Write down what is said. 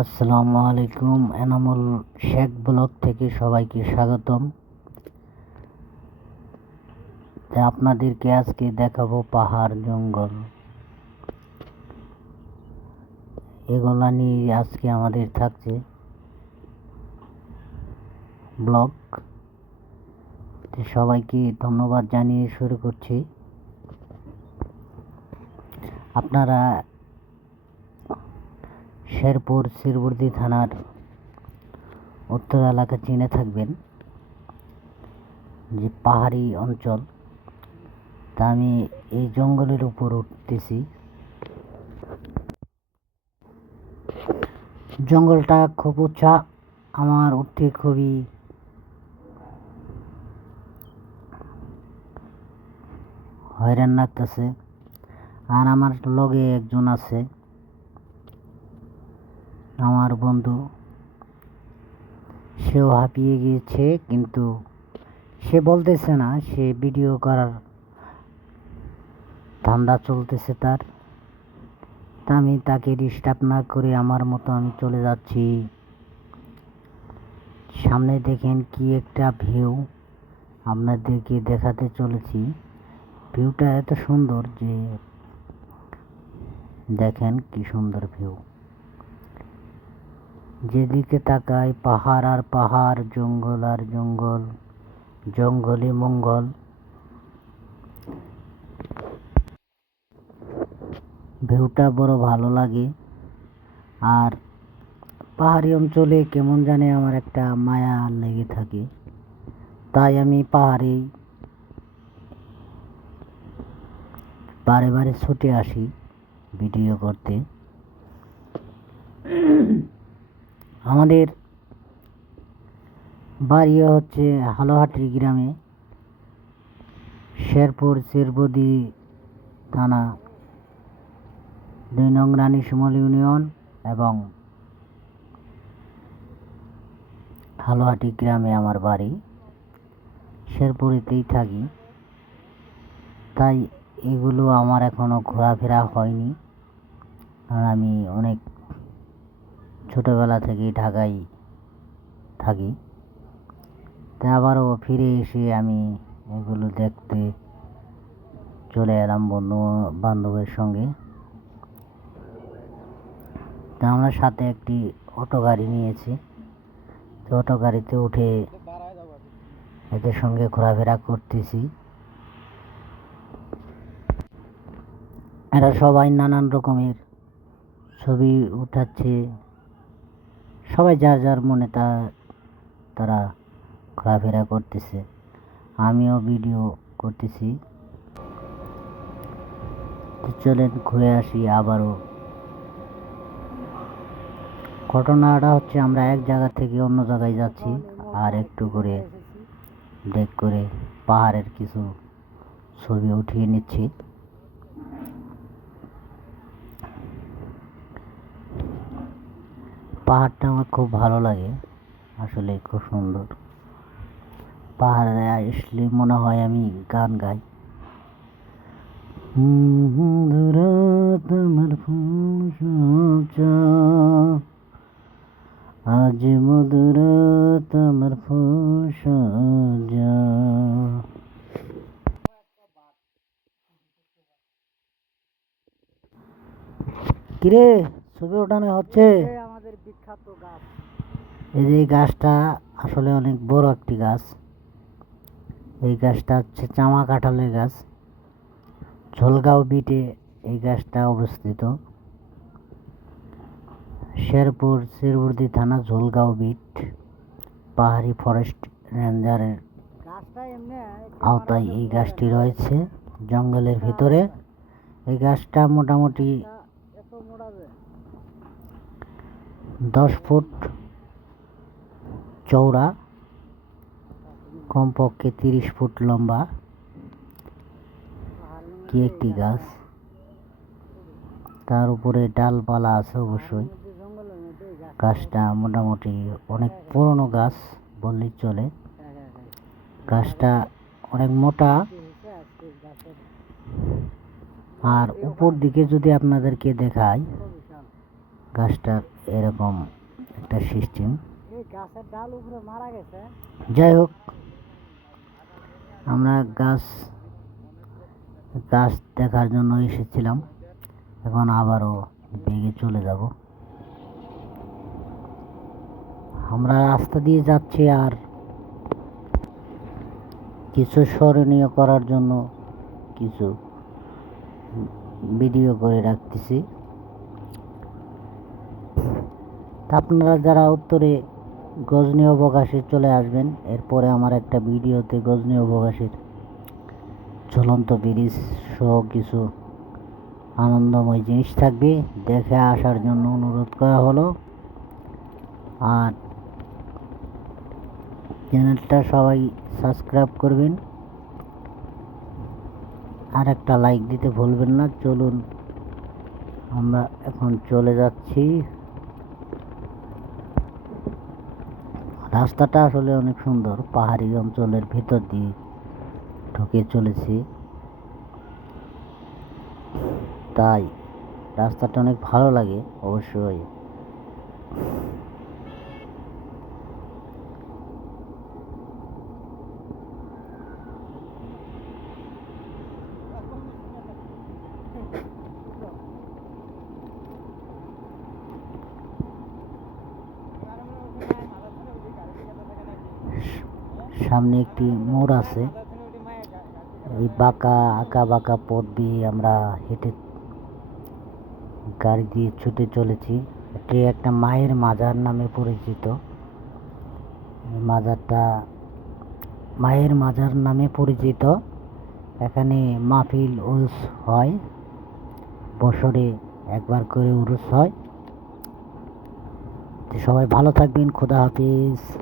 আসসালামু আলাইকুম, এনামুল শেখ ব্লগ থেকে সবাইকে স্বাগতম। আপনাদেরকে আজকে দেখাবো পাহাড়, জঙ্গল। এগুলা নিয়ে আজকে আমাদের থাকছে ব্লগ। সবাইকে ধন্যবাদ জানিয়ে শুরু করছি। আপনারা শেরপুর শিরবর্দি থানার উত্তর এলাকা চিনে থাকবেন যে পাহাড়ি অঞ্চল। তা আমি এই জঙ্গলের উপর উঠতেছি। জঙ্গলটা খুব উঁচা, আমার উঠতে খুবই হয়রান লাগতেছে। আর আমার লগে একজন আছে। আমার বন্ধু। সেও হাঁপিয়ে গিয়েছে, কিন্তু সে বলতেছে না, সে ভিডিও করার ধান্দা চলতেছে তার। তা আমি তাকে ডিস্টার্ব না করে আমার মতো আমি চলে যাচ্ছি। সামনে দেখেন কি একটা ভিউ আপনাদেরকে দেখাতে চলেছি। ভিউটা এত সুন্দর যে দেখেন কি সুন্দর ভিউ যেদিকে তাকাই পাহাড় আর পাহাড়, জঙ্গল আর জঙ্গল জঙ্গলে মঙ্গল। ভিউটা বড় ভালো লাগে। আর পাহাড়ি অঞ্চলে কেমন জানে আমার একটা মায়া লেগে থাকে। তাই আমি পাহাড়ে বারে বারে ছুটে আসি ভিডিও করতে। আমাদের বাড়ি হচ্ছে হালোহাটি গ্রামে, শেরপুর শিরবদি থানা, দুই নং রানী শিমল ইউনিয়ন এবং হালোহাটি গ্রামে আমার বাড়ি। শেরপুরেতেই থাকি। তাই এগুলো আমার এখনও ঘোরাফেরা হয়নি। আর আমি অনেক ছোটোবেলা থেকেই ঢাকায় থাকি। তা আবারও ফিরে এসে আমি এগুলো দেখতে চলে এলাম বন্ধু বান্ধবের সঙ্গে। তা আমরা সাথে একটি অটো গাড়ি নিয়েছি। তো অটো গাড়িতে উঠে এদের সঙ্গে ঘোরাফেরা করতেছি। এরা সবাই নানান রকমের ছবি উঠাচ্ছে সবাই যার যার মনে তা, তারা ঘোরাফেরা করতেছে। আমিও ভিডিও করতেছি। চলেন ঘুরে আসি আবারও। ঘটনাটা হচ্ছে আমরা এক জায়গা থেকে অন্য জায়গায় যাচ্ছি আর একটু করে ব্রেক করে পাহাড়ের কিছু ছবি উঠিয়ে নিচ্ছি। পাহাড়টা আমার খুব ভালো লাগে। আসলে খুব সুন্দর। পাহাড়ে আসলে মনে হয় আমি গান গাই। সজ্জা আজ মধুরাত আমার ফুল সজ্জা কিরে, ছবি ওঠানো হচ্ছে এই যে এই গাছটা আসলে অনেক বড় একটি গাছ। এই গাছটা হচ্ছে চামা কাঁঠালের গাছ। ঝোলগাঁও বিটে এই গাছটা অবস্থিত। শেরপুর শিরবর্দি থানা ঝোলগাঁও বিট পাহাড়ি ফরেস্ট রেঞ্জারের আওতায় এই গাছটি রয়েছে। জঙ্গলের ভিতরে। এই গাছটা মোটামুটি এত মোড়া যে দশ ফুট চওড়া, কমপক্ষে তিরিশ ফুট লম্বা, কি একটি গাছ? তার উপরে ডালপালা আছে অবশ্যই। গাছটা মোটামুটি অনেক পুরনো গাছ বললেই চলে। গাছটা অনেক মোটা। আর উপর দিকে যদি আপনাদেরকে দেখাই গাছটার এরকম একটা সিস্টেম। যাই হোক আমরা গাছ গাছ দেখার জন্য এসেছিলাম। এখন আবারও বেগে চলে যাব। আমরা রাস্তা দিয়ে যাচ্ছি আর কিছু স্মরণীয় করার জন্য কিছু ভিডিও করে রাখতেছি। আপনারা যারা উত্তরে গজনী অবকাশে চলে আসবেন, এরপরে আমার একটা ভিডিওতে গজনী অবকাশের ঝুলন্ত ব্রিজ সহ কিছু আনন্দময় জিনিস থাকবে, দেখে আসার জন্য অনুরোধ করা হলো। আর চ্যানেলটা সবাই সাবস্ক্রাইব করবেন। আর একটা লাইক দিতে ভুলবেন না, চলুন। আমরা এখন চলে যাচ্ছি। রাস্তাটা আসলে অনেক সুন্দর। পাহাড়ি অঞ্চলের ভিতর দিয়ে ঢুকে চলেছি। তাই রাস্তাটা অনেক ভালো লাগে অবশ্যই। সামনে একটি মোড় আছে। এই বাঁকা, আঁকা বাঁকা পথ দিয়ে আমরা হেঁটে গাড়ি দিয়ে ছুটে চলেছি। এটি একটা মায়ের মাজার নামে পরিচিত। মাজারটা মায়ের মাজার নামে পরিচিত। এখানে মাহফিল উরুস হয়। বছরে একবার করে উরুস হয়। সবাই ভালো থাকবেন। খোদা হাফিজ।